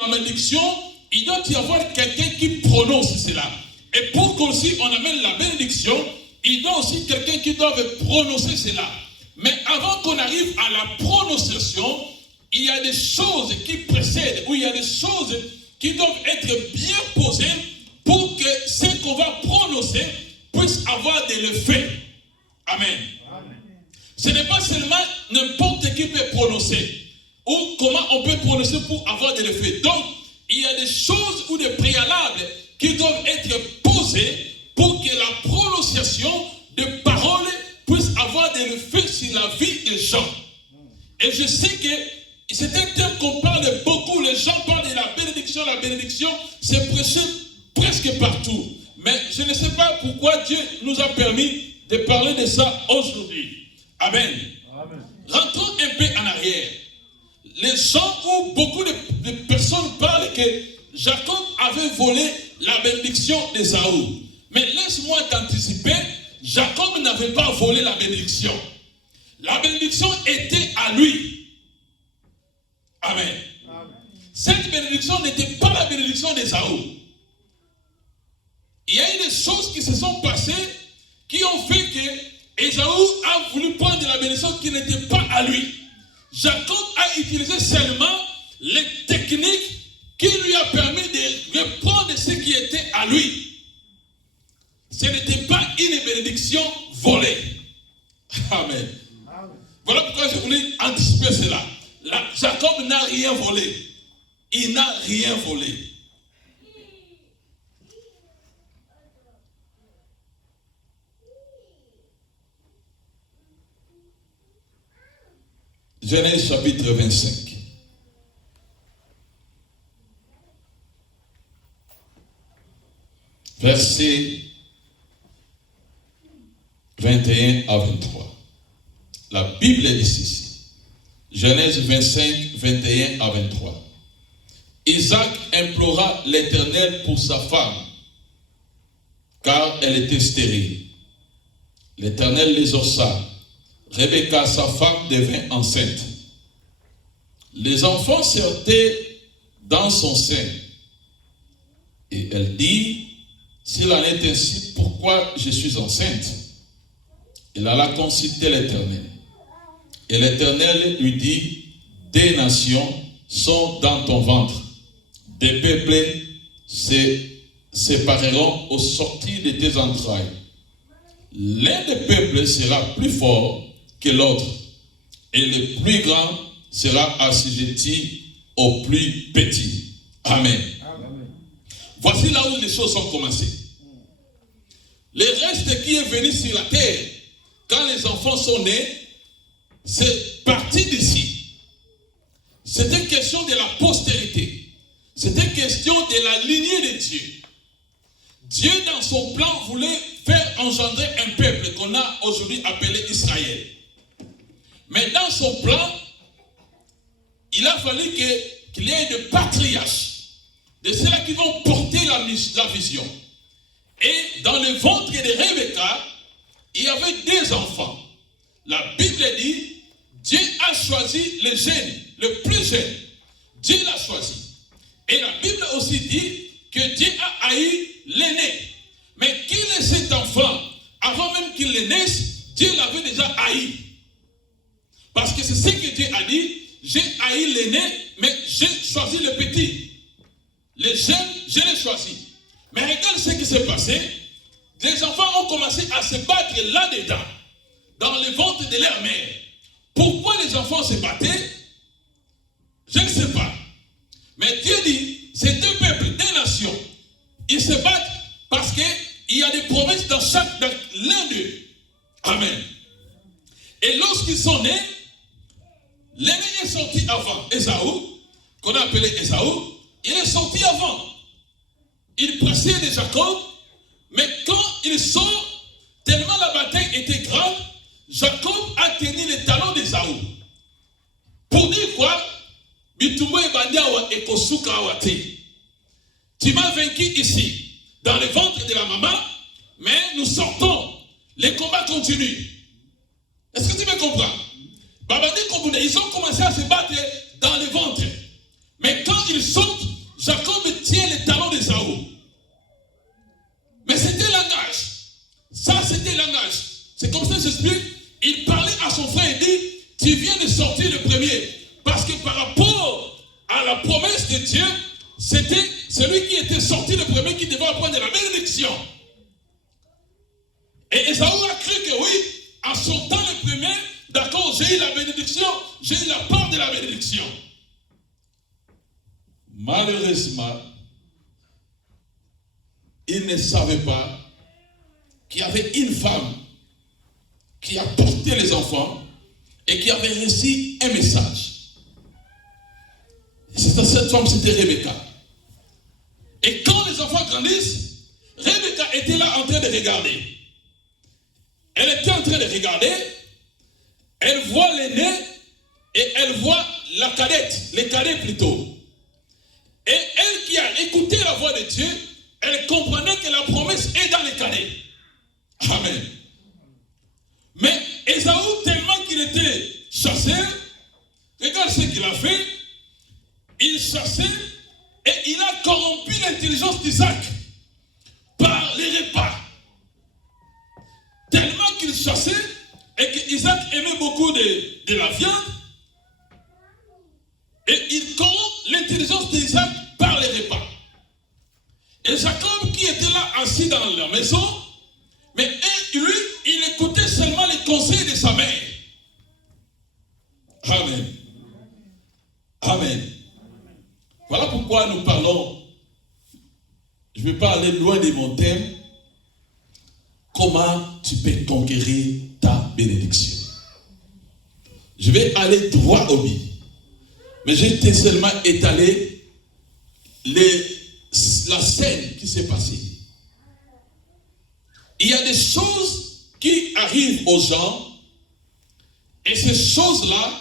la malédiction, il doit y avoir quelqu'un qui prononce cela. Et pour qu'aussi on amène la bénédiction, il doit aussi quelqu'un qui doit prononcer cela. Mais avant qu'on arrive à la prononciation, il y a des choses qui précèdent, ou il y a des choses qui doivent être bien posées pour que ce qu'on va prononcer puisse avoir de l'effet. Amen. Ce n'est pas seulement n'importe qui peut prononcer, ou comment on peut prononcer pour avoir de l'effet. Donc, il y a des choses ou des préalables qui doivent être posés pour que la prononciation de paroles puisse avoir de l'effet sur la vie des gens. Et je sais que c'est un thème qu'on parle beaucoup. Les gens parlent de la bénédiction, c'est prêché presque partout. Mais je ne sais pas pourquoi Dieu nous a permis de parler de ça aujourd'hui. Amen. Amen. Rentrons un peu en arrière. Les gens ou beaucoup de personnes parlent que Jacob avait volé la bénédiction d'Ésaü. Mais laisse-moi t'anticiper, Jacob n'avait pas volé la bénédiction. La bénédiction était à lui. Amen. Amen. Cette bénédiction n'était pas la bénédiction d'Ésaü. Il y a eu des choses qui se sont passées qui ont fait que Ésaü a voulu prendre la bénédiction qui n'était pas à lui. Jacob a utilisé seulement les techniques qui lui a permis de reprendre ce qui était à lui. Ce n'était pas une bénédiction volée. Amen. Amen. Voilà pourquoi je voulais anticiper cela. Jacob n'a rien volé. Il n'a rien volé. Genèse chapitre 25. Versets 21 à 23. La Bible dit ceci. Genèse 25, 21 à 23. Isaac implora l'Éternel pour sa femme, car elle était stérile. L'Éternel l'exauça. Rebecca, sa femme, devint enceinte. Les enfants sortaient dans son sein. Et elle dit, s'il en est ainsi, pourquoi je suis enceinte? Il alla consulter l'Éternel. Et l'Éternel lui dit, des nations sont dans ton ventre. Des peuples se sépareront au sortir de tes entrailles. L'un des peuples sera plus fort que l'autre, et le plus grand sera assujetti au plus petit. Amen. Amen. Voici là où les choses ont commencé. Le reste qui est venu sur la terre, quand les enfants sont nés, c'est parti d'ici. C'était question de la postérité. C'était question de la lignée de Dieu. Dieu, dans son plan, voulait faire engendrer un peuple qu'on a aujourd'hui appelé Israël. Mais dans son plan, il a fallu qu'il y ait des patriarches, de ceux-là qui vont porter la vision. Et dans le ventre de Rebecca, il y avait des enfants. La Bible dit, Dieu a choisi le jeune, le plus jeune. Dieu l'a choisi. Et la Bible aussi dit que Dieu a haï l'aîné. Mais qu'il est cet enfant, avant même qu'il le naisse, Dieu l'avait déjà haï. Parce que c'est ce que Dieu a dit, j'ai haï l'aîné, mais j'ai choisi le petit. Les jeunes, je l'ai choisi. Mais regarde ce qui s'est passé. Les enfants ont commencé à se battre là-dedans, dans le ventre de leur mère. Pourquoi les enfants se battaient? Je ne sais pas. Mais Dieu dit, ces deux peuples, deux nations, ils se battent parce qu'il y a des promesses dans l'un d'eux. Amen. Et lorsqu'ils sont nés, l'aîné est sorti avant. Ésaü, qu'on a appelé Ésaü, il est sorti avant. Il précède de Jacob, mais quand il sort, tellement la bataille était grande, Jacob a tenu les talons d'Ésaü. Pour dire quoi? Tu m'as vaincu ici, dans le ventre de la maman, mais nous sortons. Les combats continuent. Est-ce que tu me comprends? Ils ont commencé à se battre dans le ventre. Mais quand ils sortent, promesse de Dieu, c'était celui qui était sorti le premier qui devait apprendre la bénédiction. Et Ésaü a cru que oui, en sortant le premier, d'accord, j'ai eu la bénédiction, j'ai eu la part de la bénédiction. Malheureusement, il ne savait pas qu'il y avait une femme qui a porté les enfants et qui avait reçu un message. Cette femme, c'était Rebecca. Et quand les enfants grandissent, Rebecca était là en train de regarder. Elle était en train de regarder, elle voit l'aîné et elle voit la cadette, les cadets plutôt. Et elle qui a écouté la voix de Dieu, elle comprenait que la promesse est dans les cadets. Amen. Mais Ésaü, tellement qu'il était chasseur, regarde ce qu'il a fait. Il chassait et il a corrompu l'intelligence d'Isaac par les repas. Tellement qu'il chassait et qu'Isaac aimait beaucoup de la viande. Et il corrompt l'intelligence d'Isaac par les repas. Et Jacob qui était là assis dans la maison, mais lui, il écoutait seulement les conseils de sa mère. Amen. Amen. Voilà pourquoi nous parlons, je ne vais pas aller loin de mon thème, comment tu peux conquérir ta bénédiction. Je vais aller droit au but. Mais j'ai seulement étalé la scène qui s'est passée. Il y a des choses qui arrivent aux gens et ces choses-là,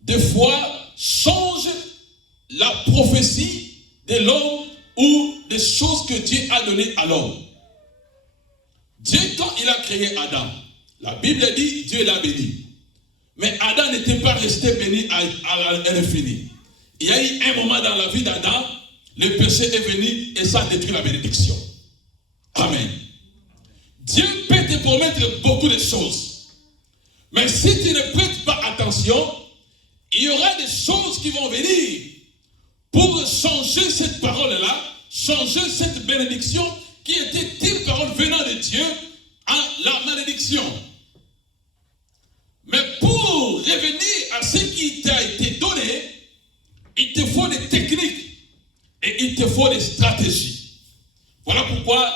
des fois, changent la prophétie de l'homme ou des choses que Dieu a données à l'homme. Dieu, quand il a créé Adam, la Bible dit Dieu l'a béni. Mais Adam n'était pas resté béni à l'infini. Il y a eu un moment dans la vie d'Adam, le péché est venu et ça a détruit la bénédiction. Amen. Dieu peut te promettre beaucoup de choses. Mais si tu ne prêtes pas attention, il y aura des choses qui vont venir pour changer cette parole-là, changer cette bénédiction qui était une parole venant de Dieu en la malédiction. Mais pour revenir à ce qui t'a été donné, il te faut des techniques et il te faut des stratégies. Voilà pourquoi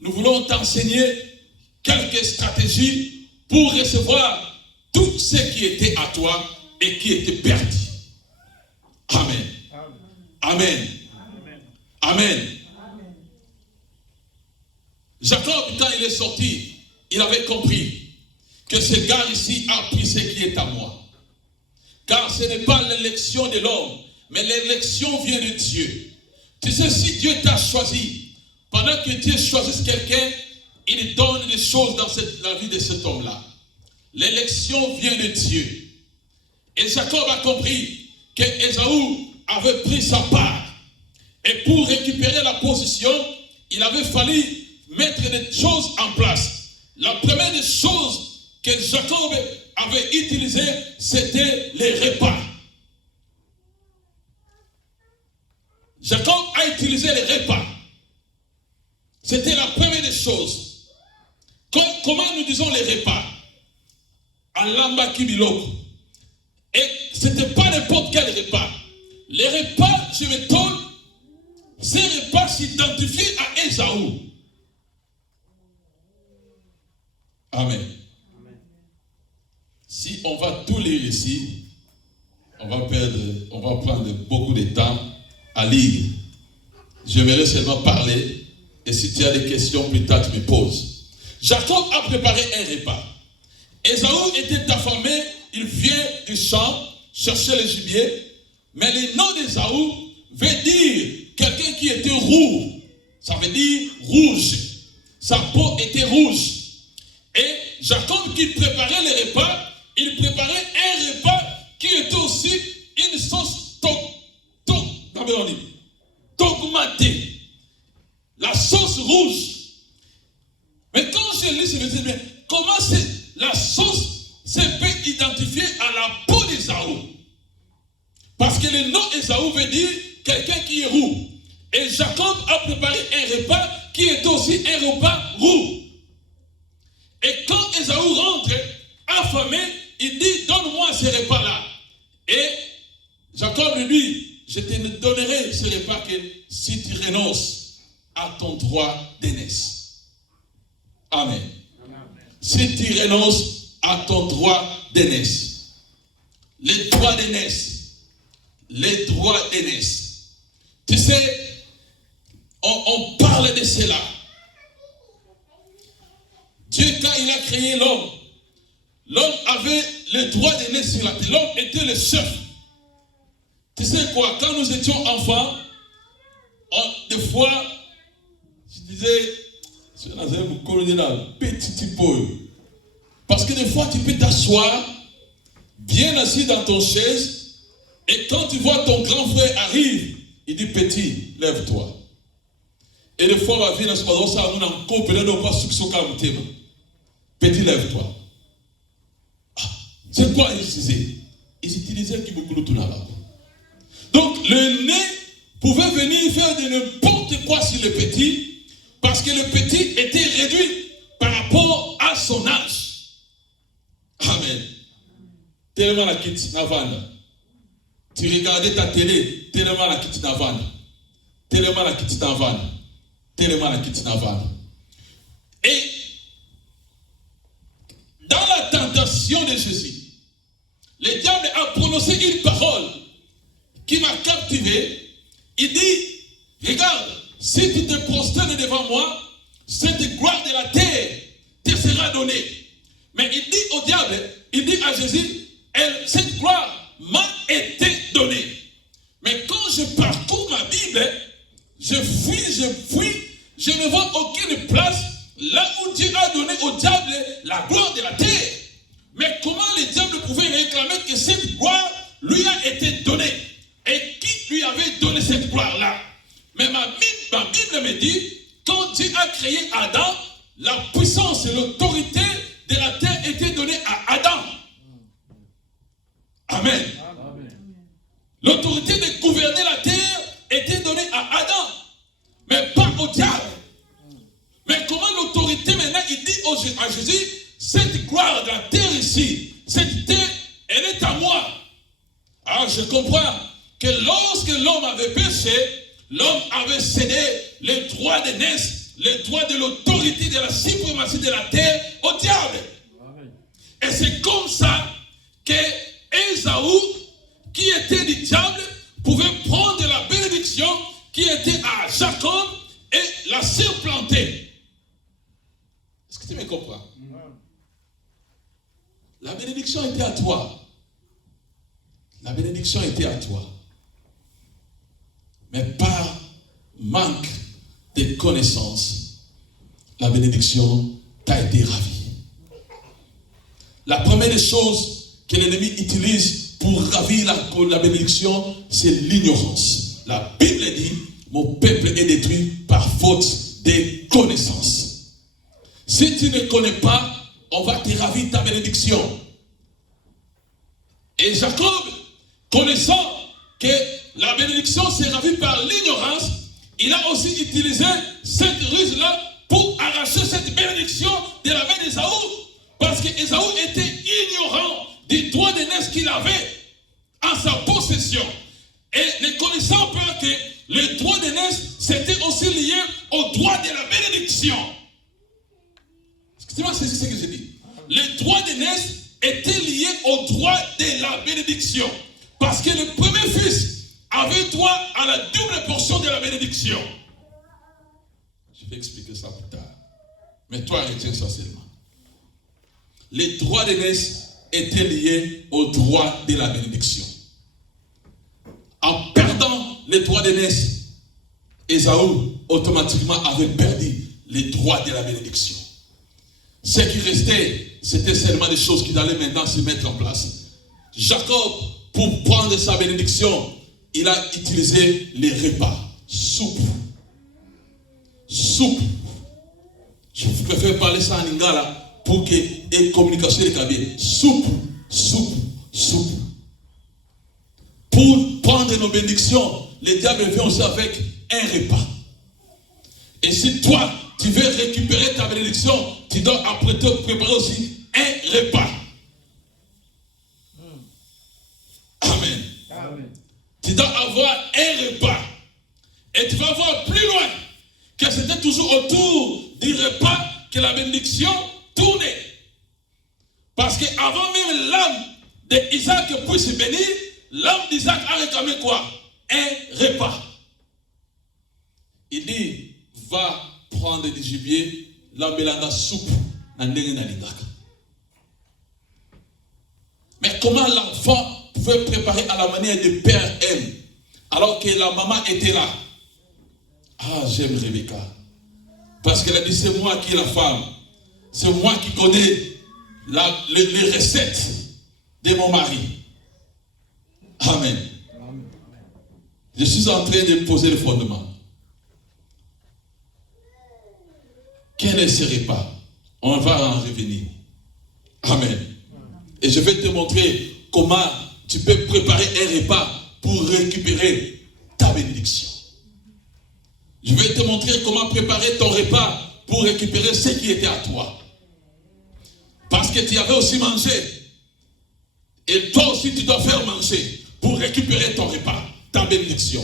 nous voulons t'enseigner quelques stratégies pour recevoir tout ce qui était à toi et qui était perdu. Amen. Amen. Amen. Jacob, quand il est sorti, il avait compris que ce gars ici a pris ce qui est à moi. Car ce n'est pas l'élection de l'homme, mais l'élection vient de Dieu. Tu sais, si Dieu t'a choisi, pendant que Dieu choisit quelqu'un, il donne des choses dans la vie de cet homme-là. L'élection vient de Dieu. Et Jacob a compris que Ésaü avait pris sa part. Et pour récupérer la position, il avait fallu mettre des choses en place. La première des choses que Jacob avait utilisées, c'était les repas. Jacob a utilisé les repas. C'était la première des choses. Comment nous disons les repas? Alamba kibiloko. Et ce n'était pas n'importe quel repas. Les repas, je me donne, ces repas s'identifient à Ésaü. Amen. Si on va tout lire ici, on va prendre beaucoup de temps à lire. J'aimerais seulement parler, et si tu as des questions plus tard, tu me poses. Jacob a préparé un repas. Ésaü était affamé, il vient du champ chercher le gibier, mais le nom d'Ésaü veut dire quelqu'un qui était roux. Ça veut dire rouge. Sa peau était rouge. Et Jacob qui préparait les repas, il préparait un repas qui était aussi une sauce tomatée. La sauce rouge. Mais quand je lis ce verset, comment la sauce se peut identifier à la peau d'Ésaü? Parce que le nom Ésaü veut dire quelqu'un qui est roux. Et Jacob a préparé un repas qui est aussi un repas roux. Et quand Ésaü rentre, affamé, il dit, donne-moi ce repas-là. Et Jacob lui dit, je te donnerai ce repas que si tu renonces à ton droit d'aînesse. Amen. Si tu renonces à ton droit d'aînesse. Les droits d'aînesse. Les droits d'aînesse. Tu sais, on parle de cela. Dieu, quand il a créé l'homme, l'homme avait le droit d'aînesse sur la terre. L'homme était le chef. Tu sais quoi, quand nous étions enfants, des fois, je disais, petit peu. Parce que des fois, tu peux t'asseoir, bien assis dans ton chaise, et quand tu vois ton grand frère arrive, il dit, petit, lève-toi. Et des fois, on va venir dans ce moment, petit, lève-toi. Ah, c'est quoi ils utilisaient? Ils utilisaient Kibukulu Tunaba. Donc, le nez pouvait venir faire de n'importe quoi sur le petit, parce que le petit était réduit par rapport à son âge. Amen. Tellement la kit navanda. Tu regardais ta télé, tellement la kit navanda. Tellement la kit navanda. Tellement la kit navanda. Et dans la tentation de Jésus, le diable a prononcé une parole qui m'a captivé. Il dit, regarde, si tu te prosternes devant moi, cette gloire de la terre te sera donnée. Mais il dit au diable, il dit à Jésus, cette gloire m'a été donnée. Mais quand je parcours ma Bible, je fuis, je ne vois aucune place là où Dieu a donné au diable la gloire de la terre. Mais comment le diable pouvait réclamer que cette gloire lui a été donnée? Et qui lui avait donné cette gloire-là? Mais ma Bible me dit, quand Dieu a créé Adam, la puissance et l'autorité de la terre était donnée à Adam. Amen. L'autorité de gouverner la terre était donnée à Adam, mais pas au diable. Mais comment l'autorité maintenant, il dit à Jésus, cette gloire de la terre ici, cette terre, elle est à moi. Alors je comprends que lorsque l'homme avait péché, l'homme avait cédé les droits d'aînesse, les droits de l'autorité de la suprématie de la terre au diable. Et c'est comme ça que Ésaü, qui était du diable, pouvait prendre la bénédiction qui était à Jacob et la surplanter. Est-ce que tu me comprends? La bénédiction était à toi. La bénédiction était à toi. Mais par manque de connaissances, la bénédiction t'a été ravie. La première des choses que l'ennemi utilise pour ravir la bénédiction, c'est l'ignorance. La Bible dit, mon peuple est détruit par faute de connaissances. Si tu ne connais pas, on va te ravir ta bénédiction. Et Jacob, connaissant que la bénédiction s'est ravie par l'ignorance, il a aussi utilisé cette ruse-là pour arracher cette bénédiction de la main d'Ésaü. Parce qu'Ésaü était ignorant du droit d'aînesse qu'il avait en sa possession. Et ne connaissant pas que le droit d'aînesse, c'était aussi lié au droit de la bénédiction. Excusez-moi, c'est ce que je dis. Le droit d'aînesse était lié au droit de la bénédiction. Parce que le premier fils avait droit à la double portion de la bénédiction. Je vais expliquer ça plus tard. Mais toi, retiens ça seulement. Les droits d'aînesse étaient liés au droit de la bénédiction. En perdant les droits d'aînesse, Ésaü automatiquement avait perdu les droits de la bénédiction. Ce qui restait, c'était seulement des choses qui allaient maintenant se mettre en place. Jacob, pour prendre sa bénédiction, il a utilisé les repas. Soupe. Soupe. Je préfère parler ça en lingala pour que les communications soient bien. Soupe. Soupe. Soupe. Pour prendre prendre nos bénédictions, le diable vient aussi avec un repas. Et si toi, tu veux récupérer ta bénédiction, tu dois après te préparer aussi un repas. Amen. Amen. Tu dois avoir un repas. Et tu vas voir plus loin que c'était toujours autour du repas que la bénédiction tournait. Parce qu'avant même l'âme d'Isaac puisse se bénir, l'âme d'Isaac a réclamé quoi? Un repas. Il dit, va prendre du gibier, la mélanga soupe, mais comment l'enfant pouvait préparer à la manière de père aime, alors que la maman était là? Ah, j'aime Rebecca. Parce qu'elle a dit, c'est moi qui est la femme. C'est moi qui connais les recettes de mon mari. Amen. Je suis en train de poser le fondement. Quel est ce repas? On va en revenir. Amen. Et je vais te montrer comment tu peux préparer un repas pour récupérer ta bénédiction. Je vais te montrer comment préparer ton repas pour récupérer ce qui était à toi. Parce que tu avais aussi mangé. Et toi aussi tu dois faire manger pour récupérer ton repas, ta bénédiction.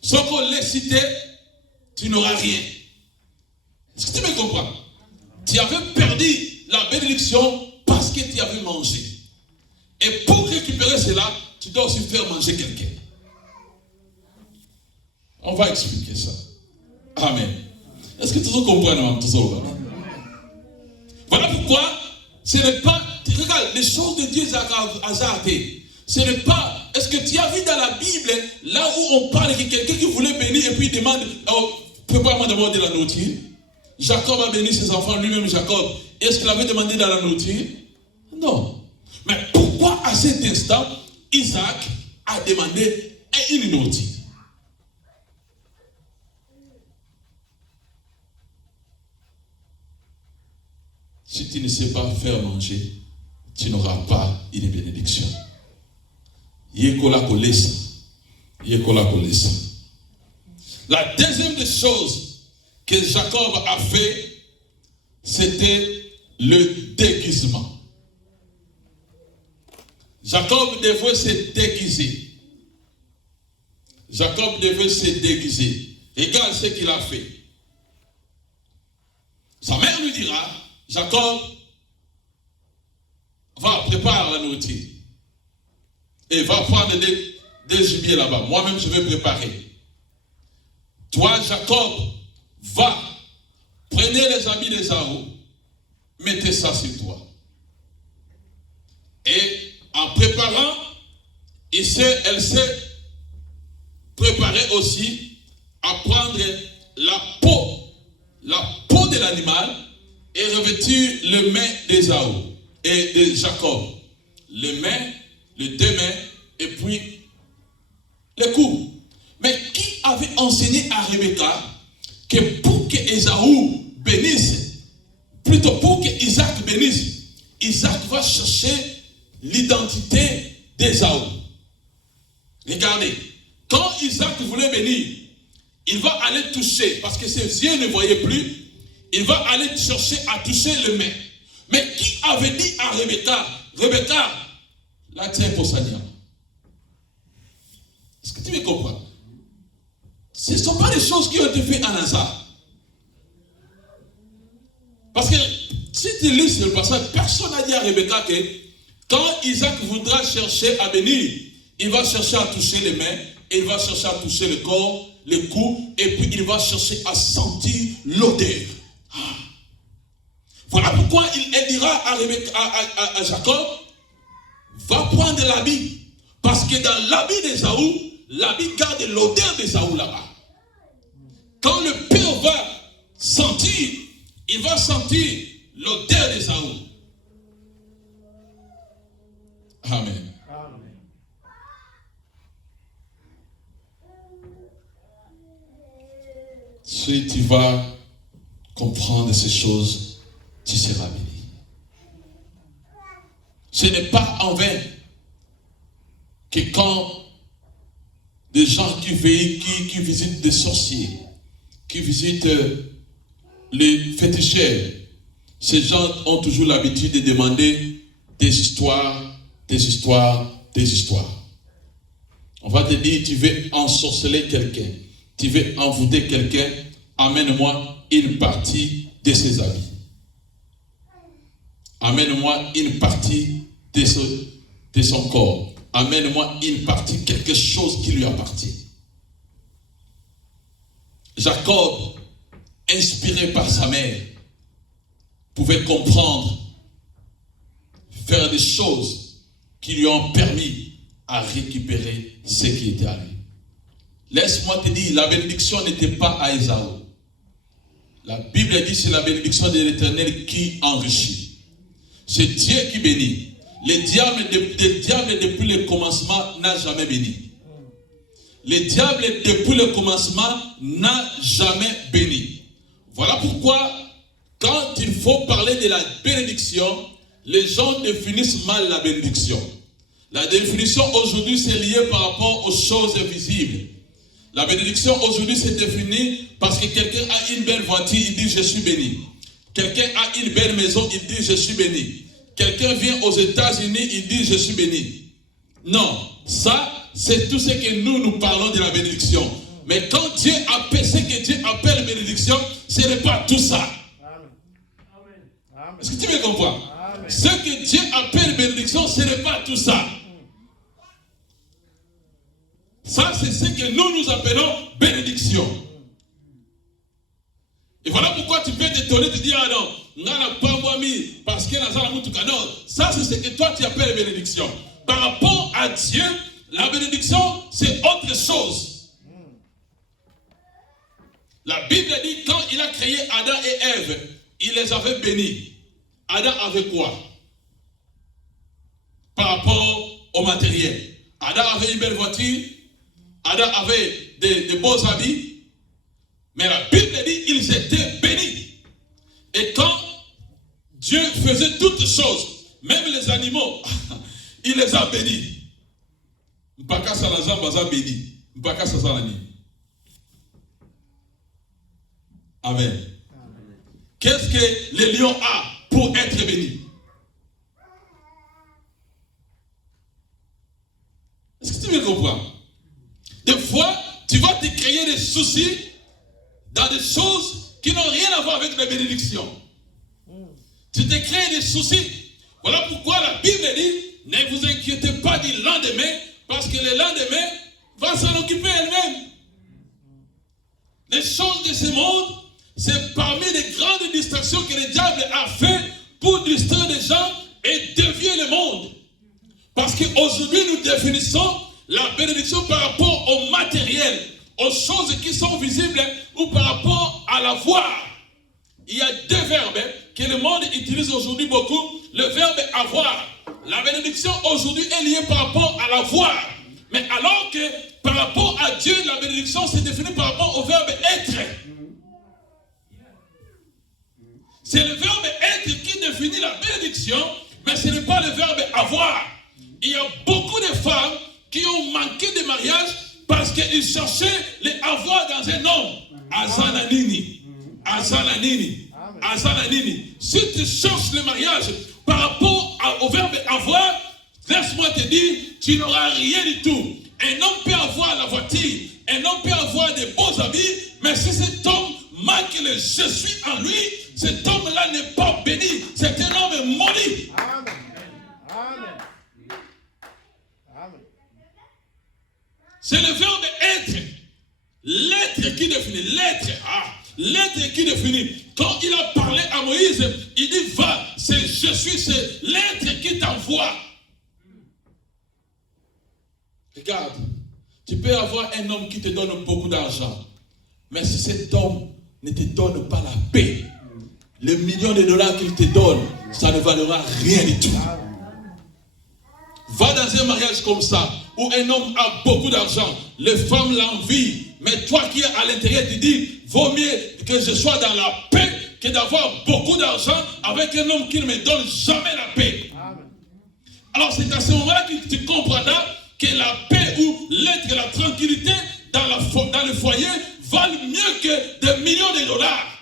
Sans qu'on l'ait cité, tu n'auras rien. Est-ce que tu me comprends? Tu avais perdu la bénédiction parce que tu avais mangé. Et pour récupérer cela, tu dois aussi faire manger quelqu'un. On va expliquer ça. Amen. Est-ce que tout le monde comprend tout ça? Voilà pourquoi ce n'est pas, regarde, les choses de Dieu hasardées. Ce n'est pas, est-ce que tu as vu dans la Bible, là où on parle de quelqu'un qui voulait bénir et puis il demande, oh, prépare-moi d'abord de la nourriture. Jacob a béni ses enfants, lui-même Jacob. Est-ce qu'il avait demandé dans la nourriture? Non. Mais pourquoi à cet instant, Isaac a demandé une nourriture? Si tu ne sais pas faire manger, tu n'auras pas une bénédiction. La deuxième des choses que Jacob a fait, c'était le déguisement. Jacob devait se déguiser. Jacob devait se déguiser. Regarde ce qu'il a fait. Sa mère lui dira, Jacob, va préparer la nourriture. Et va prendre des gibiers là-bas. Moi-même, je vais préparer. Toi, Jacob, va, prenez les habits d'Ésaü, mettez ça sur toi. Et en préparant, elle s'est préparée aussi à prendre la peau de l'animal et revêtir les mains d'Ésaü et de Jacob. Les mains, les deux mains et puis les coups. Mais qui avait enseigné à Rebecca que pour que Ésaü bénisse, plutôt pour que Isaac bénisse, Isaac va chercher l'identité d'Ésaü. Regardez, quand Isaac voulait bénir, il va aller toucher, parce que ses yeux ne voyaient plus, il va aller chercher à toucher les mains. Mais qui avait dit à Rebecca, Rebecca, là tiens pour Seigneur. Est-ce que tu me comprends? Ce ne sont pas des choses qui ont été faites en hasard. Parce que si tu lis le passage, personne n'a dit à Rebecca que quand Isaac voudra chercher à bénir, il va chercher à toucher les mains, il va chercher à toucher le corps, le cou, et puis il va chercher à sentir l'odeur. Voilà pourquoi il dira à Jacob, va prendre l'habit. Parce que dans l'habit d'Ésaü, l'habit garde l'odeur d'Ésaü là-bas. Quand le père va sentir, il va sentir l'odeur d'Ésaü. Amen. Amen. Si tu vas comprendre ces choses, tu seras béni. Ce n'est pas en vain que quand des gens qui visitent des sorciers, qui visitent les féticheurs. Ces gens ont toujours l'habitude de demander des histoires, des histoires, des histoires. On va te dire, tu veux ensorceler quelqu'un, tu veux envoûter quelqu'un, amène-moi une partie de ses habits. Amène-moi une partie de son corps. Amène-moi une partie, quelque chose qui lui appartient. Jacob, inspiré par sa mère, pouvait comprendre, faire des choses qui lui ont permis à récupérer ce qui était à lui. Laisse-moi te dire, la bénédiction n'était pas à Ésaü. La Bible dit c'est la bénédiction de l'Éternel qui enrichit. C'est Dieu qui bénit. Le diable depuis le commencement n'a jamais béni. Le diable depuis le commencement n'a jamais béni. Voilà pourquoi quand il faut parler de la bénédiction, les gens définissent mal la bénédiction. La définition aujourd'hui c'est lié par rapport aux choses visibles. La bénédiction aujourd'hui c'est défini parce que quelqu'un a une belle voiture, il dit je suis béni. Quelqu'un a une belle maison, il dit je suis béni. Quelqu'un vient aux États-Unis, il dit je suis béni. Non, ça c'est tout ce que nous parlons de la bénédiction. Mais quand Dieu appelle ce que Dieu appelle bénédiction, ce n'est pas tout ça. Est-ce que tu me comprends? Amen. Ce que Dieu appelle bénédiction, ce n'est pas tout ça. Ça, c'est ce que nous appelons bénédiction. Et voilà pourquoi tu peux t'étonner, te dire, ah non, pas moi mis, parce que non, ça c'est ce que toi tu appelles bénédiction. Par rapport à Dieu, la bénédiction, c'est autre chose. La Bible dit, quand il a créé Adam et Ève, il les avait bénis. Adam avait quoi? Par rapport au matériel. Adam avait une belle voiture. Adam avait des beaux habits. Mais la Bible dit qu'ils étaient bénis. Et quand Dieu faisait toutes choses, même les animaux, il les a bénis. Mpaka salazan baza béni. Mpaka sazalani. Amen. Qu'est-ce que le lion a pour être béni? Est-ce que tu me comprends? Des fois, tu vas te créer des soucis dans des choses qui n'ont rien à voir avec la bénédiction. Tu te crées des soucis. Voilà pourquoi la Bible dit, ne vous inquiétez pas du lendemain, parce que le lendemain va s'en occuper elle-même. Les choses de ce monde, c'est parmi les grandes distractions que le diable a fait pour distraire les gens et dévier le monde. Parce qu'aujourd'hui, nous définissons la bénédiction par rapport au matériel, aux choses qui sont visibles ou par rapport à la voir. Il y a deux verbes que le monde utilise aujourd'hui beaucoup. Le verbe avoir. La bénédiction aujourd'hui est liée par rapport à la voir. Mais alors que par rapport à Dieu, la bénédiction c'est défini par rapport au verbe être. C'est le verbe être qui définit la bénédiction, mais ce n'est pas le verbe avoir. Il y a beaucoup de femmes qui ont manqué de mariage parce qu'ils cherchaient les avoir dans un homme. Azananini. Azananini. Azananini. Si tu cherches le mariage par rapport au verbe avoir, laisse-moi te dire, tu n'auras rien du tout. Un homme peut avoir la voiture, un homme peut avoir des beaux habits, mais si cet homme manque le je suis en lui, cet homme-là n'est pas béni. C'est un homme maudit. Amen. Amen. Amen. C'est le verbe être. L'être qui définit. L'être. L'être qui définit. Quand il a parlé à Moïse, il dit va, c'est je suis, c'est l'être qui t'envoie. Regarde, tu peux avoir un homme qui te donne beaucoup d'argent, mais si cet homme ne te donne pas la paix, les millions de dollars qu'il te donne, ça ne valera rien du tout. Va dans un mariage comme ça, où un homme a beaucoup d'argent, les femmes l'envient, mais toi qui es à l'intérieur, tu dis, vaut mieux que je sois dans la paix que d'avoir beaucoup d'argent avec un homme qui ne me donne jamais la paix. Alors c'est à ce moment-là que tu comprendras que la paix ou l'être et la tranquillité dans le foyer valent mieux que des millions de dollars.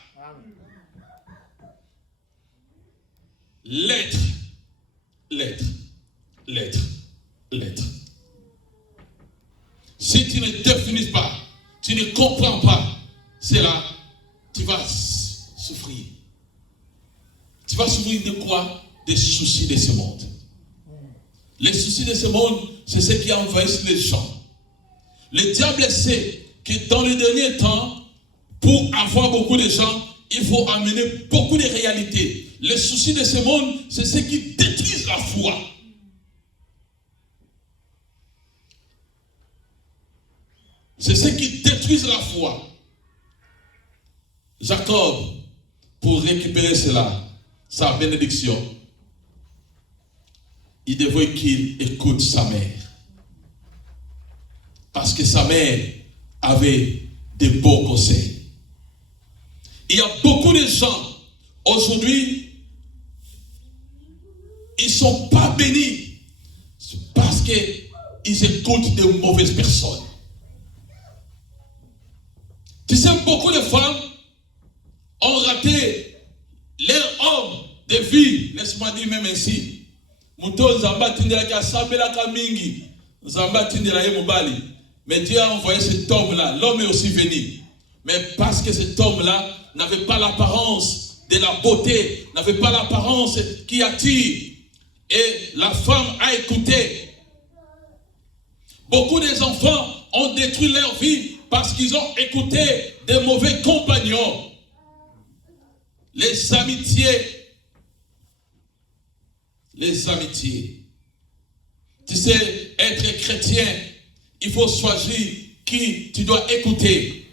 L'être. Si tu ne définis pas, tu ne comprends pas, c'est là, tu vas souffrir. Tu vas souffrir de quoi? Des soucis de ce monde. Les soucis de ce monde, c'est ce qui envahissent les gens. Le diable sait que dans les derniers temps, pour avoir beaucoup de gens, il faut amener beaucoup de réalités. Les soucis de ce monde, c'est ce qui détruisent la foi. C'est ce qui détruisent la foi. Jacob, pour récupérer cela, sa bénédiction, il devait qu'il écoute sa mère. Parce que sa mère avait de beaux conseils. Il y a beaucoup de gens, aujourd'hui, ils ne sont pas bénis parce qu'ils écoutent de mauvaises personnes. Tu sais, beaucoup de femmes ont raté leur homme de vie. Laisse-moi dire même ainsi. Muto Zamba tindela ka sabela ka mingi. Zamba tindela ye mobali. Mais Dieu a envoyé cet homme-là. L'homme est aussi venu. Mais parce que cet homme-là n'avait pas l'apparence de la beauté, n'avait pas l'apparence qui attire. Et la femme a écouté. Beaucoup des enfants ont détruit leur vie parce qu'ils ont écouté des mauvais compagnons. Les amitiés. Les amitiés. Tu sais, être chrétien, il faut choisir qui tu dois écouter.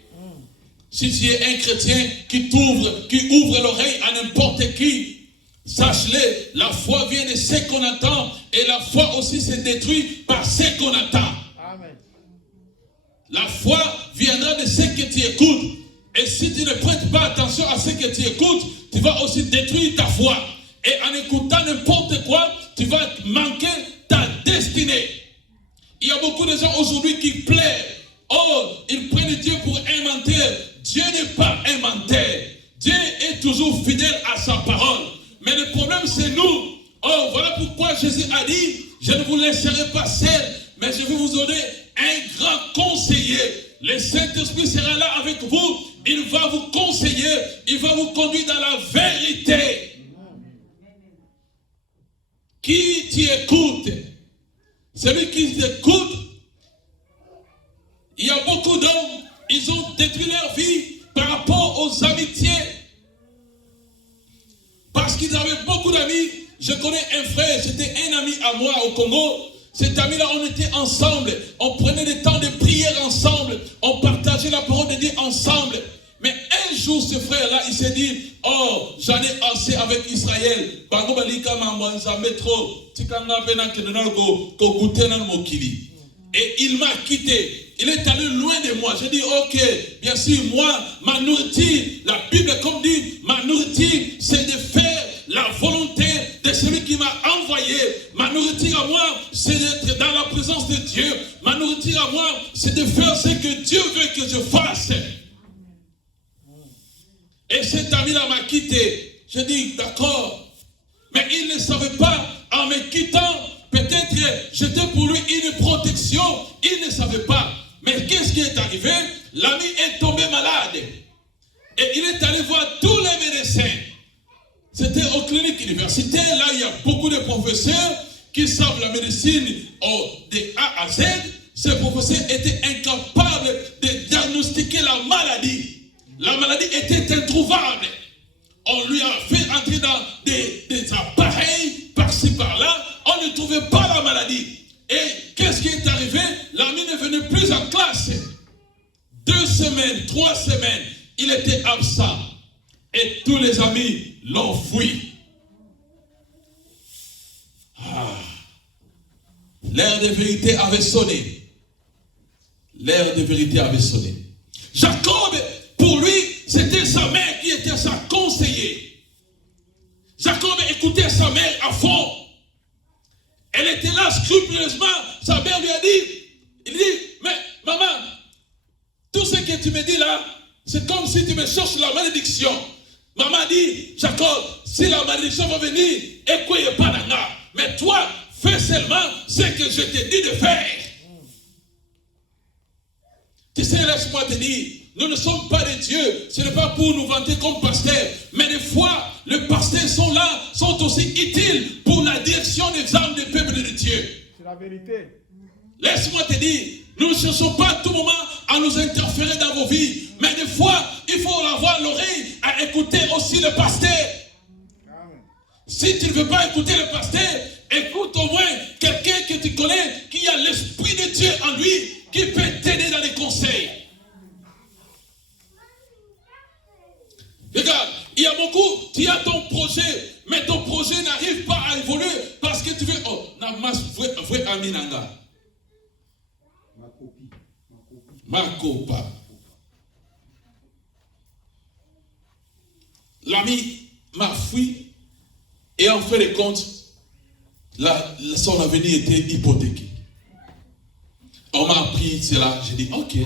Si tu es un chrétien qui ouvre l'oreille à n'importe qui, sache-le, la foi vient de ce qu'on entend et la foi aussi se détruit par ce qu'on entend. Amen. La foi viendra de ce que tu écoutes. Et si tu ne prêtes pas attention à ce que tu écoutes, tu vas aussi détruire ta foi. Et en écoutant n'importe quoi, tu vas manquer ta destinée. Il y a beaucoup de gens aujourd'hui qui plaident. Oh, ils prennent Dieu pour un menteur. Dieu n'est pas un menteur. Dieu est toujours fidèle à sa parole. Mais le problème, c'est nous. Oh, voilà pourquoi Jésus a dit, je ne vous laisserai pas seul, mais je vais vous donner un grand conseiller. Le Saint-Esprit sera là avec vous. Il va vous conseiller. Il va vous conduire dans la vérité. Qui t'y écoute? Celui qui t'écoute. Il y a beaucoup d'hommes, ils ont détruit leur vie par rapport aux amitiés. Parce qu'ils avaient beaucoup d'amis. Je connais un frère, c'était un ami à moi au Congo. Cet ami-là, on était ensemble. On prenait des temps de prière ensemble. On partageait la parole de Dieu ensemble. Mais un jour, ce frère-là, il s'est dit, oh, j'en ai assez avec Israël. Et il m'a quitté. Il est allé loin de moi. J'ai dit, ok, bien sûr, moi, ma nourriture, la Bible comme dit, ma nourriture, c'est de faire la volonté de celui qui m'a envoyé. Ma nourriture à moi, c'est d'être dans la présence de Dieu. Ma nourriture à moi, c'est de faire ce que Dieu veut que je fasse. Et cet ami-là m'a quitté. J'ai dit, d'accord. Mais il ne savait pas, en me quittant, peut-être j'étais pour lui une protection. Il ne savait pas. Mais qu'est-ce qui est arrivé? L'ami est tombé malade. Et il est allé voir tous les médecins. C'était aux cliniques universitaires. Là, il y a beaucoup de professeurs qui savent la médecine de A à Z. Ces professeurs étaient incapables de diagnostiquer la maladie. La maladie était introuvable. On lui a fait entrer dans des appareils par-ci par-là. On ne trouvait pas la maladie. Et qu'est-ce qui est arrivé? L'ami n'est venu plus en classe. 2 semaines, 3 semaines, il était absent. Et tous les amis l'ont fui. L'heure de vérité avait sonné. L'heure de vérité avait sonné. Jacob, pour lui, c'était sa mère qui était sa conseillère. Jacob écoutait sa mère à fond. Elle était là scrupuleusement. Sa mère lui a dit, il dit, mais maman, tout ce que tu me dis là, c'est comme si tu me cherches la malédiction. Maman dit, Jacob, si la malédiction va venir, écoute pas là. Mais toi, fais seulement ce que je t'ai dit de faire. Tu sais, laisse-moi te dire, nous ne sommes pas des dieux. Ce n'est pas pour nous vanter comme pasteurs. Mais des fois, les pasteurs sont là, sont aussi utiles pour la direction des âmes des peuples de Dieu. C'est la vérité. Laisse-moi te dire, nous ne cherchons pas à tout moment à nous interférer dans vos vies. Mais des fois, il faut avoir l'oreille à écouter aussi le pasteur. Amen. Si tu ne veux pas écouter le pasteur, écoute au moins quelqu'un que tu connais, qui a l'Esprit de Dieu en lui, qui peut t'aider dans les conseils. Regarde, il y a beaucoup, tu as ton projet, mais ton projet n'arrive pas à évoluer parce que tu veux, oh, vrai aminanga. Ma copa. L'ami m'a fui et en fait de compte, son avenir était hypothéqué. On m'a appris cela, j'ai dit ok.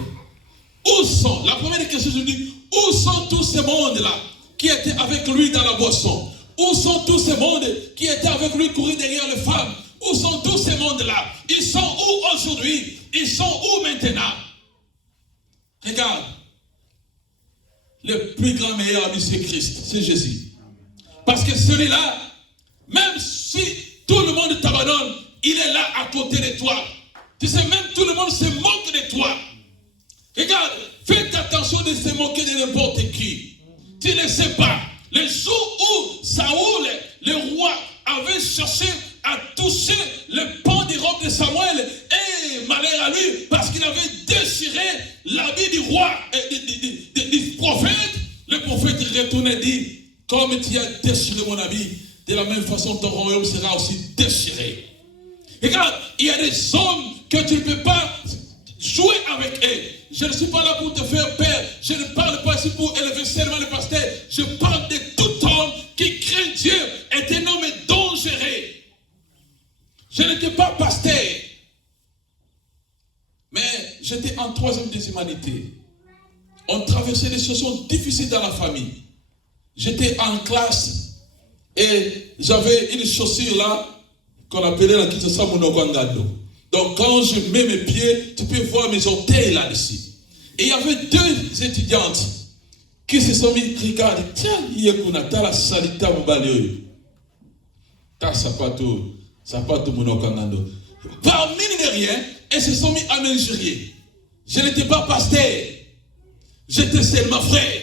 Où sont, la première question je dis, où sont tous ces mondes-là qui étaient avec lui dans la boisson? Où sont tous ces mondes qui étaient avec lui courir derrière les femmes? Où sont tous ces mondes-là? Ils sont où aujourd'hui? Ils sont où maintenant? Regarde, le plus grand meilleur ami c'est Christ, c'est Jésus. Parce que celui-là, même si tout le monde t'abandonne, il est là à côté de toi. Tu sais, même tout le monde se moque de toi. Regarde, faites attention de se moquer de n'importe qui. Tu ne sais pas. Le jour où Saoul, le roi, avait cherché à toucher le pan des robes de Samuel, et malheur à lui, parce qu'il avait déchiré l'habit du roi, du prophète, le prophète retourne et dit, comme tu as déchiré mon habit, de la même façon ton royaume sera aussi déchiré. Regarde, il y a des hommes que tu ne peux pas jouer avec eux. Je ne suis pas là pour te faire peur. Je ne parle pas ici pour élever seulement le pasteur. Je parle de tout homme qui craint Dieu est un homme dangereux. Je n'étais pas pasteur. Mais j'étais en troisième des humanités. On traversait des situations difficiles dans la famille. J'étais en classe et j'avais une chaussure là qu'on appelait la Kitasa Munogwangado. Donc quand je mets mes pieds, tu peux voir mes orteils là-dessus. Et il y avait deux étudiantes qui se sont mis, regarde, tiens, il y a la salita moubalio. Ta sapato Munogwangado. Parmi les rien, elles se sont mis à m'injurier. Je n'étais pas pasteur. J'étais seulement frère.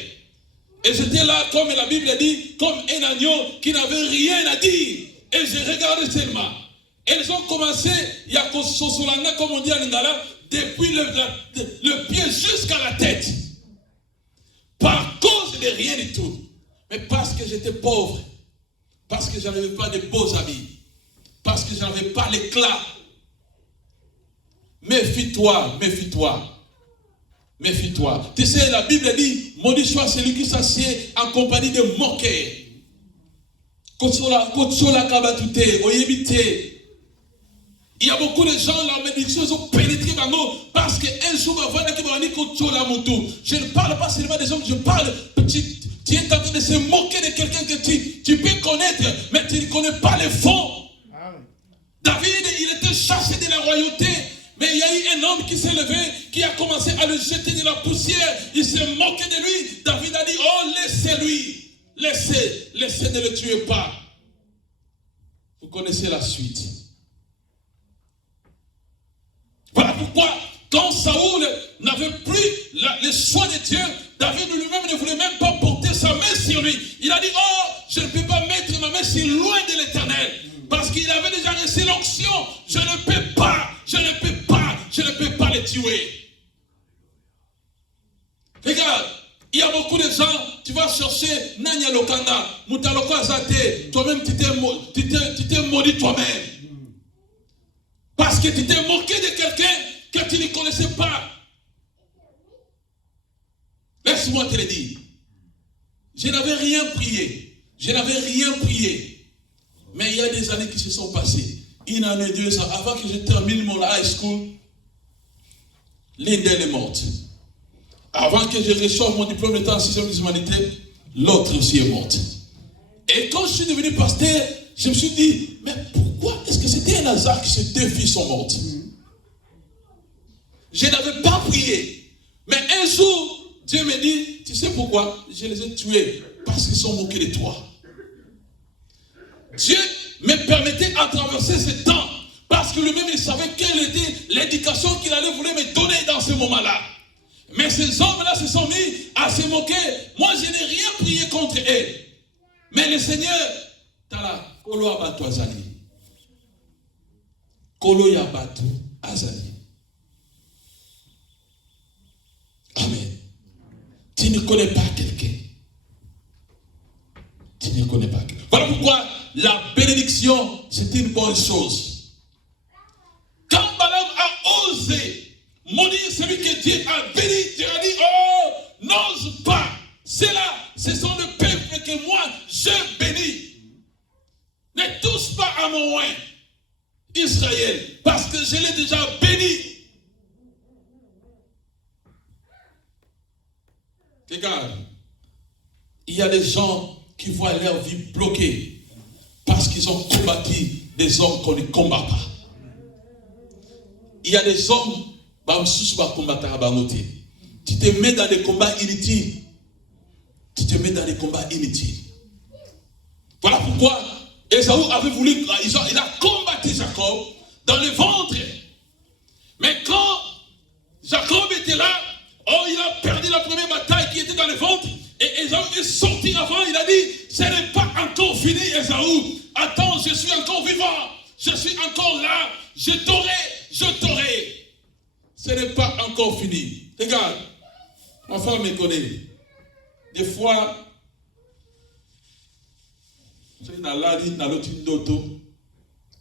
Et j'étais là, comme la Bible dit, comme un agneau qui n'avait rien à dire. Et je regardais seulement. Elles ont commencé, il y a Sosolanga, comme on dit en Lingala, depuis le pied jusqu'à la tête. Par cause de rien du tout. Mais parce que j'étais pauvre. Parce que je n'avais pas de beaux habits. Parce que je n'avais pas l'éclat. Méfie-toi, méfie-toi. Méfie-toi. Tu sais, la Bible dit, maudit soit celui qui s'assied en compagnie de moqueurs. Il y a beaucoup de gens, la malédiction, ils ont pénétré dans nous parce qu'un jour, je ne parle pas seulement des hommes, je parle, tu es en train de se moquer de quelqu'un que tu peux connaître, mais tu ne connais pas le fond. David, il était chassé de la royauté. Mais il y a eu un homme qui s'est levé, qui a commencé à le jeter de la poussière. Il s'est moqué de lui. David a dit, oh, laissez-lui. Laissez, ne le tuez pas. Vous connaissez la suite. Voilà pourquoi, quand Saoul n'avait plus le choix de Dieu, David lui-même ne voulait même pas porter sa main sur lui. Il a dit, oh, je ne peux pas mettre ma main si loin de l'Éternel. Parce qu'il avait déjà reçu l'onction. Je ne peux pas les tuer. Regarde, il y a beaucoup de gens, tu vas chercher Nanya Lokanda, Mutaloko Azate, toi-même tu t'es maudit toi-même. Parce que tu t'es moqué de quelqu'un que tu ne connaissais pas. Laisse-moi te le dire. Je n'avais rien prié. Mais il y a des années qui se sont passées. une année, 2 ans, avant que je termine mon high school, l'une d'elles est morte. Avant que je reçoive mon diplôme d'état en 6e des humanités, l'autre aussi est morte. Et quand je suis devenu pasteur, je me suis dit, mais pourquoi est-ce que c'était un hasard que ces 2 filles sont mortes? Je n'avais pas prié. Mais un jour, Dieu me dit, tu sais pourquoi? Je les ai tués parce qu'ils sont moqués de toi. Dieu me permettait à traverser ce temps parce que lui-même il savait quelle était l'éducation qu'il allait vouloir me donner dans ce moment-là. Mais ces hommes-là se sont mis à se moquer. Moi, je n'ai rien prié contre eux. Mais le Seigneur, Tala, Kolo Abatu Azali. Kolo Yabatu Azali. Amen. Tu ne connais pas quelqu'un. Tu ne connais pas quelqu'un. Voilà pourquoi la bénédiction, c'est une bonne chose. Quand Balaam a osé maudire celui que Dieu a béni, Dieu a dit, oh, n'ose pas. C'est là, ce sont le peuple que moi, je bénis. Ne touche pas à mon oin, Israël, parce que je l'ai déjà béni. Regarde, il y a des gens qui voient leur vie bloquée parce qu'ils ont combattu des hommes qu'on ne combat pas. Il y a des hommes, tu te mets dans des combats inutiles. Tu te mets dans des combats inutiles. Voilà pourquoi Ésaü avait voulu, il a combattu Jacob dans le ventre. Mais quand Jacob était là, oh, il a perdu la première bataille qui était dans le ventre. Et Ésaü est sorti avant, il a dit, ce n'est pas encore fini, Ésaü. Attends, je suis encore vivant. Je suis encore là. Je t'aurai. Ce n'est pas encore fini. Regarde, ma femme me connaît. Des fois,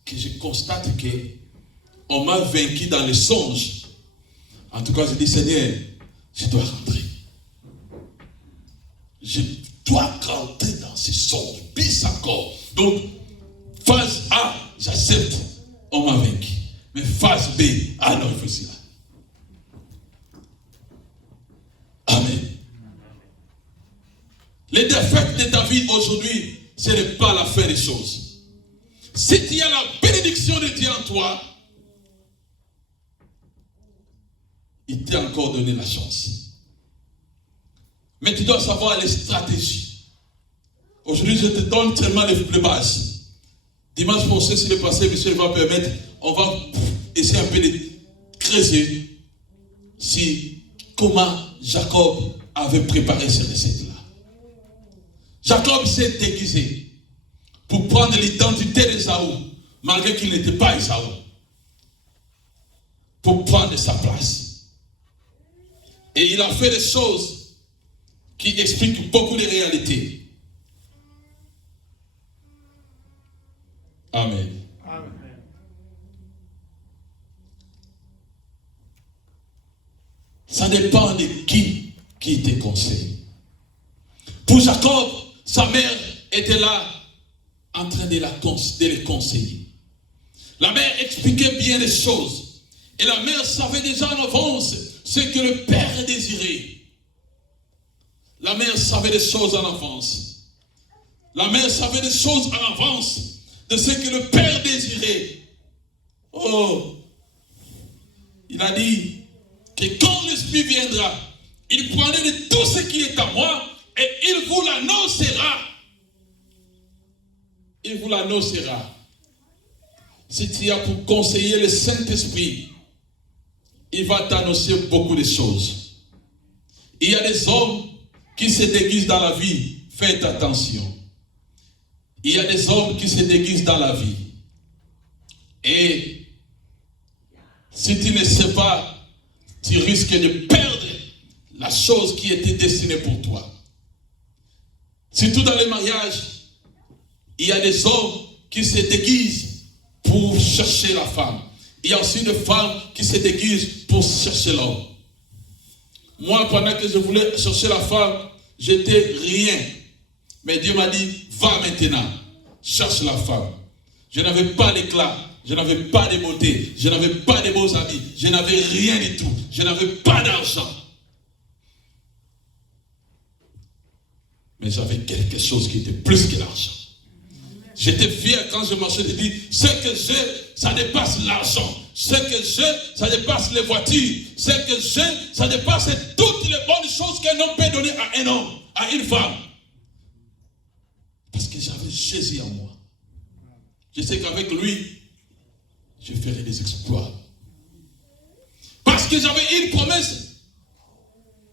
que je constate qu'on m'a vaincu dans les songes. En tout cas, je dis, Seigneur, je dois rentrer. Je dois rentrer dans ces songes. Bis encore. Donc, phase A, j'accepte. On m'a vaincu. Mais phase B, ah non, il faut cela. Amen. Les défaites de ta vie aujourd'hui, ce n'est pas la fin des choses. Si tu as la bénédiction de Dieu en toi, il t'a encore donné la chance. Mais tu dois savoir les stratégies. Aujourd'hui, je te donne seulement les bases. Dimanche prochain, si le passé, monsieur va permettre, on va essayer un peu de creuser comment Jacob avait préparé ces recettes-là. Jacob s'est déguisé pour prendre l'identité d'Ésaü, malgré qu'il n'était pas Ésaü, pour prendre sa place. Et il a fait des choses qui expliquent beaucoup de réalités. Amen. Amen. Ça dépend de qui te conseille. Pour Jacob, sa mère était là en train de le conseiller. La mère expliquait bien les choses. Et la mère savait déjà en avance ce que le père désirait. La mère savait des choses en avance. La mère savait des choses en avance de ce que le père désirait. Oh, il a dit que quand l'Esprit viendra, il prendra de tout ce qui est à moi et il vous l'annoncera. Il vous l'annoncera. Si tu as pour conseiller le Saint-Esprit, il va t'annoncer beaucoup de choses. Il y a des hommes qui se déguisent dans la vie. Faites attention. Il y a des hommes qui se déguisent dans la vie. Et si tu ne sais pas, tu risques de perdre la chose qui était destinée pour toi. Surtout dans les mariages, il y a des hommes qui se déguisent pour chercher la femme. Il y a aussi des femmes qui se déguisent pour chercher l'homme. Moi, pendant que je voulais chercher la femme, j'étais rien. Mais Dieu m'a dit, va maintenant, cherche la femme. Je n'avais pas l'éclat Je n'avais pas de beauté, je n'avais pas de beaux habits, je n'avais rien du tout, je n'avais pas d'argent. Mais j'avais quelque chose qui était plus que l'argent. J'étais fier quand je marchais, je dis, ce que j'ai, ça dépasse l'argent. Ce que j'ai, ça dépasse les voitures. Ce que j'ai, ça dépasse toutes les bonnes choses qu'un homme peut donner à un homme, à une femme. Parce que j'avais Jésus en moi. Je sais qu'avec lui, je ferai des exploits. Parce que j'avais une promesse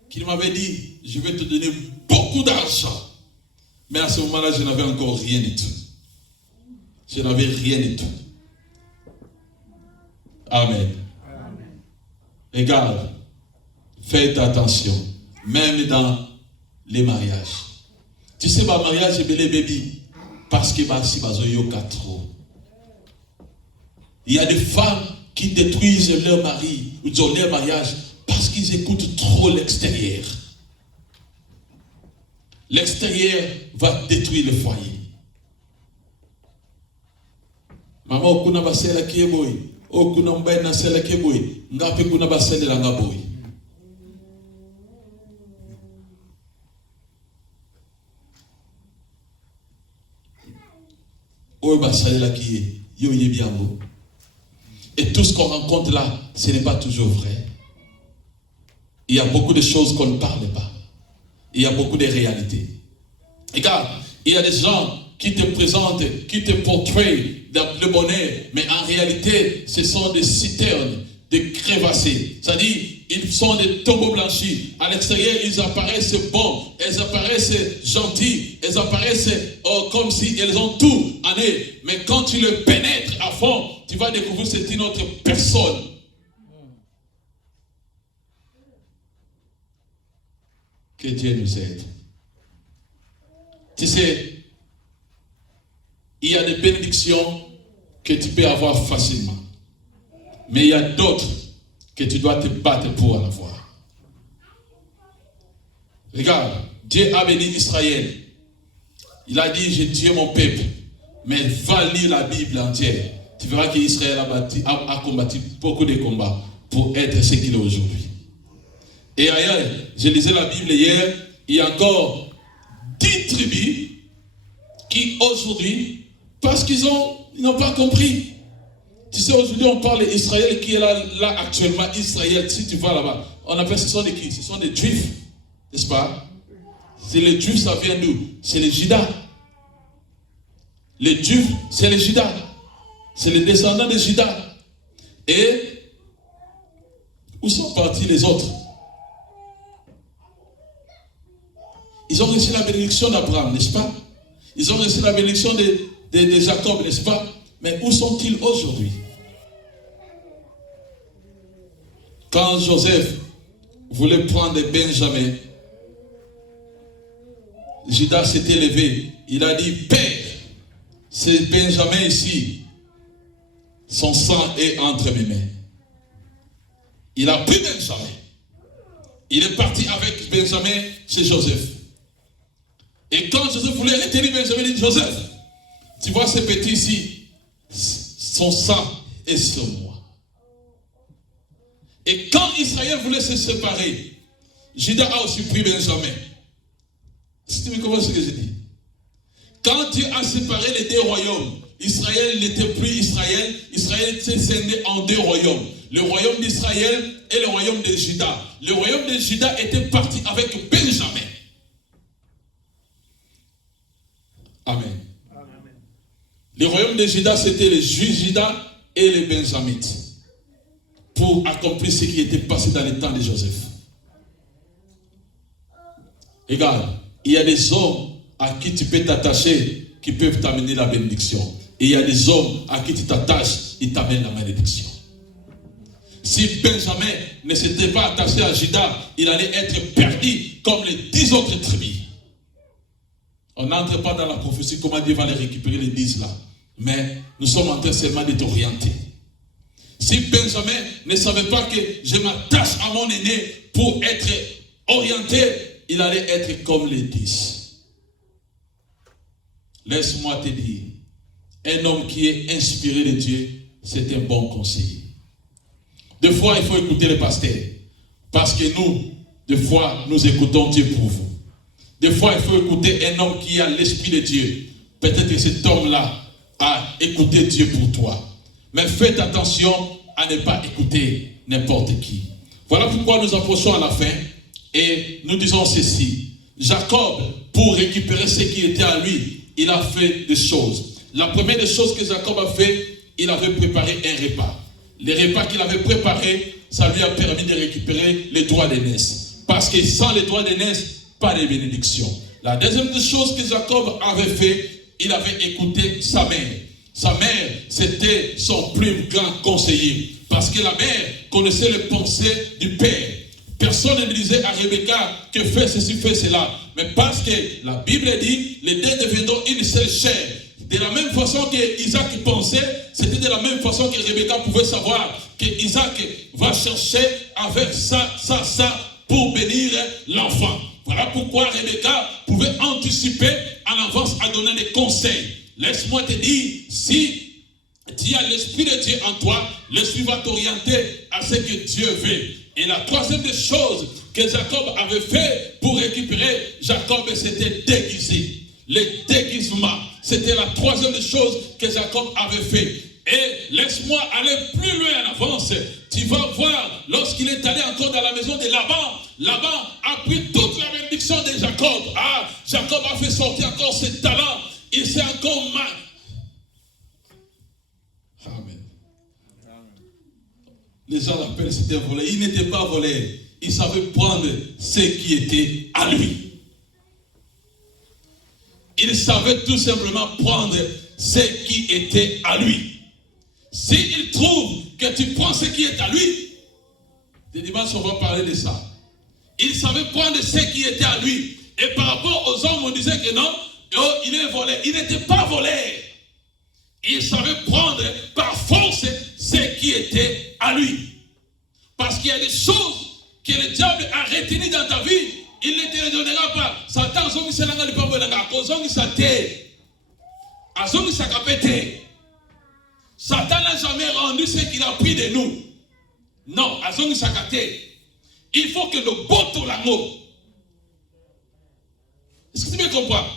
qu'il m'avait dit, je vais te donner beaucoup d'argent. Mais à ce moment-là, je n'avais encore rien du tout. Je n'avais rien du tout. Amen. Amen. Regarde, faites attention, même dans les mariages. Tu sais, ma mariage est belé baby, parce que si bazoyoka trop. Il y a des femmes qui détruisent leur mari ou leur mariage parce qu'ils écoutent trop l'extérieur. L'extérieur va détruire le foyer. Maman, kuna basela kieboy, o kuna mbaye na sela kieboy, ngapi kuna basela la ngaboy. O basela qui yo yebiambo. Et tout ce qu'on rencontre là, ce n'est pas toujours vrai. Il y a beaucoup de choses qu'on ne parle pas. Il y a beaucoup de réalités. Regarde, il y a des gens qui te présentent, qui te portraient le bonheur, mais en réalité, ce sont des citernes, des crevassés. C'est-à-dire, ils sont des tombeaux blanchis. À l'extérieur, ils apparaissent bons, ils apparaissent gentils, ils apparaissent comme si ils ont tout en eux. Mais quand tu le pénètres à fond, tu vas découvrir que c'est une autre personne. Que Dieu nous aide. Tu sais, il y a des bénédictions que tu peux avoir facilement. Mais il y a d'autres que tu dois te battre pour en avoir. Regarde, Dieu a béni Israël. Il a dit, j'ai tué mon peuple. Mais va lire la Bible entière. Tu verras qu'Israël a combattu beaucoup de combats pour être ce qu'il est aujourd'hui. Et ailleurs, je lisais la Bible hier, il y a encore 10 tribus qui aujourd'hui, parce qu'ils n'ont pas compris. Tu sais, aujourd'hui on parle d'Israël qui est là actuellement, Israël, si tu vas là-bas, on appelle ce sont des qui? Ce sont des Juifs, n'est-ce pas? C'est les Juifs, ça vient d'où? C'est les Judas. Les Juifs, c'est les Judas. C'est les descendants de Judas. Et où sont partis les autres? Ils ont reçu la bénédiction d'Abraham, n'est-ce pas? Ils ont reçu la bénédiction de Jacob, n'est-ce pas? Mais où sont-ils aujourd'hui? Quand Joseph voulait prendre Benjamin, Judas s'était levé. Il a dit, Père, c'est Benjamin ici. Son sang est entre mes mains. Il a pris Benjamin. Il est parti avec Benjamin chez Joseph. Et quand Joseph voulait retenir Benjamin, il dit, Joseph, tu vois ce petit ici, son sang est sur moi. Et quand Israël voulait se séparer, Judas a aussi pris Benjamin. Si tu me comprends ce que je dis. Quand Dieu a séparé les deux royaumes, Israël n'était plus Israël, Israël s'est scindé en deux royaumes. Le royaume d'Israël et le royaume de Juda. Le royaume de Juda était parti avec Benjamin. Amen. Amen. Le royaume de Juda, c'était les Juifs Juda et les Benjamites. Pour accomplir ce qui était passé dans le temps de Joseph. Regarde, il y a des hommes à qui tu peux t'attacher qui peuvent t'amener la bénédiction. Et il y a des hommes à qui tu t'attaches, ils t'amènent la malédiction. Si Benjamin ne s'était pas attaché à Juda, il allait être perdu comme les 10 autres tribus. On n'entre pas dans la prophétie, comment Dieu va les récupérer les 10 là. Mais nous sommes en train seulement de t'orienter. Si Benjamin ne savait pas que je m'attache à mon aîné pour être orienté, il allait être comme les 10. Laisse-moi te dire, un homme qui est inspiré de Dieu c'est un bon conseiller. Des fois, il faut écouter le pasteur. Parce que nous, des fois, nous écoutons Dieu pour vous. Des fois, il faut écouter un homme qui a l'esprit de Dieu. Peut-être que cet homme-là a écouté Dieu pour toi. Mais faites attention à ne pas écouter n'importe qui. Voilà pourquoi nous approchons à la fin et nous disons ceci. Jacob, pour récupérer ce qui était à lui, il a fait des choses. La première des choses que Jacob a fait, il avait préparé un repas. Le repas qu'il avait préparé, ça lui a permis de récupérer les droits d'aînesse. Parce que sans les droits d'aînesse, pas de bénédiction. La deuxième des choses que Jacob avait fait, il avait écouté sa mère. Sa mère, c'était son plus grand conseiller. Parce que la mère connaissait les pensées du père. Personne ne disait à Rebecca que fais ceci, fais cela. Mais parce que la Bible dit, les deux deviendront une seule chair. De la même façon que Isaac pensait, c'était de la même façon que Rebecca pouvait savoir que Isaac va chercher avec ça pour bénir l'enfant. Voilà pourquoi Rebecca pouvait anticiper en avance à donner des conseils. Laisse-moi te dire, si tu as l'esprit de Dieu en toi, l'esprit va t'orienter à ce que Dieu veut. Et la troisième des choses que Jacob avait fait pour récupérer Jacob, c'était déguiser. Le déguisement, c'était la troisième des choses que Jacob avait fait. Et laisse-moi aller plus loin en avance. Tu vas voir, lorsqu'il est allé encore dans la maison de Laban, Laban a pris toute la bénédiction de Jacob. Ah, Jacob a fait sortir encore ses talents. Il s'est encore mal. Amen. Les gens l'appellent, c'était un voleur. Il n'était pas voleur. Il savait prendre ce qui était à lui. Il savait tout simplement prendre ce qui était à lui. S'il trouve que tu prends ce qui est à lui, le dimanche on va parler de ça. Il savait prendre ce qui était à lui. Et par rapport aux hommes, on disait que non, oh, il est volé. Il n'était pas volé. Il savait prendre par force ce qui était à lui. Parce qu'il y a des choses que le diable a retenues dans ta vie. Il ne te les donnera pas. Satan a zongi selanga li pambo langa. Kozongi sate. Azongi sakapete. Satan n'a jamais rendu ce qu'il a pris de nous. Non, azongi sakate. Il faut que le boto l'amour. Est-ce que tu me comprends?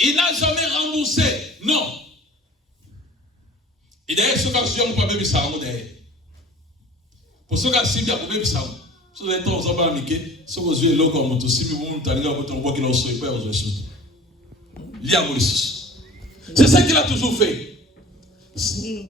Il n'a jamais remboursé. Non. Et d'ailleurs, ce cas, je ne peux pas me dire d'ailleurs. Pour ce cas, si bien, vous pouvez savoir. Si vous êtes en train de dire, si vous avez l'eau comme tout, si vous avez l'eau comme tout, vous avez l'eau comme tout. C'est ça qu'il a toujours fait.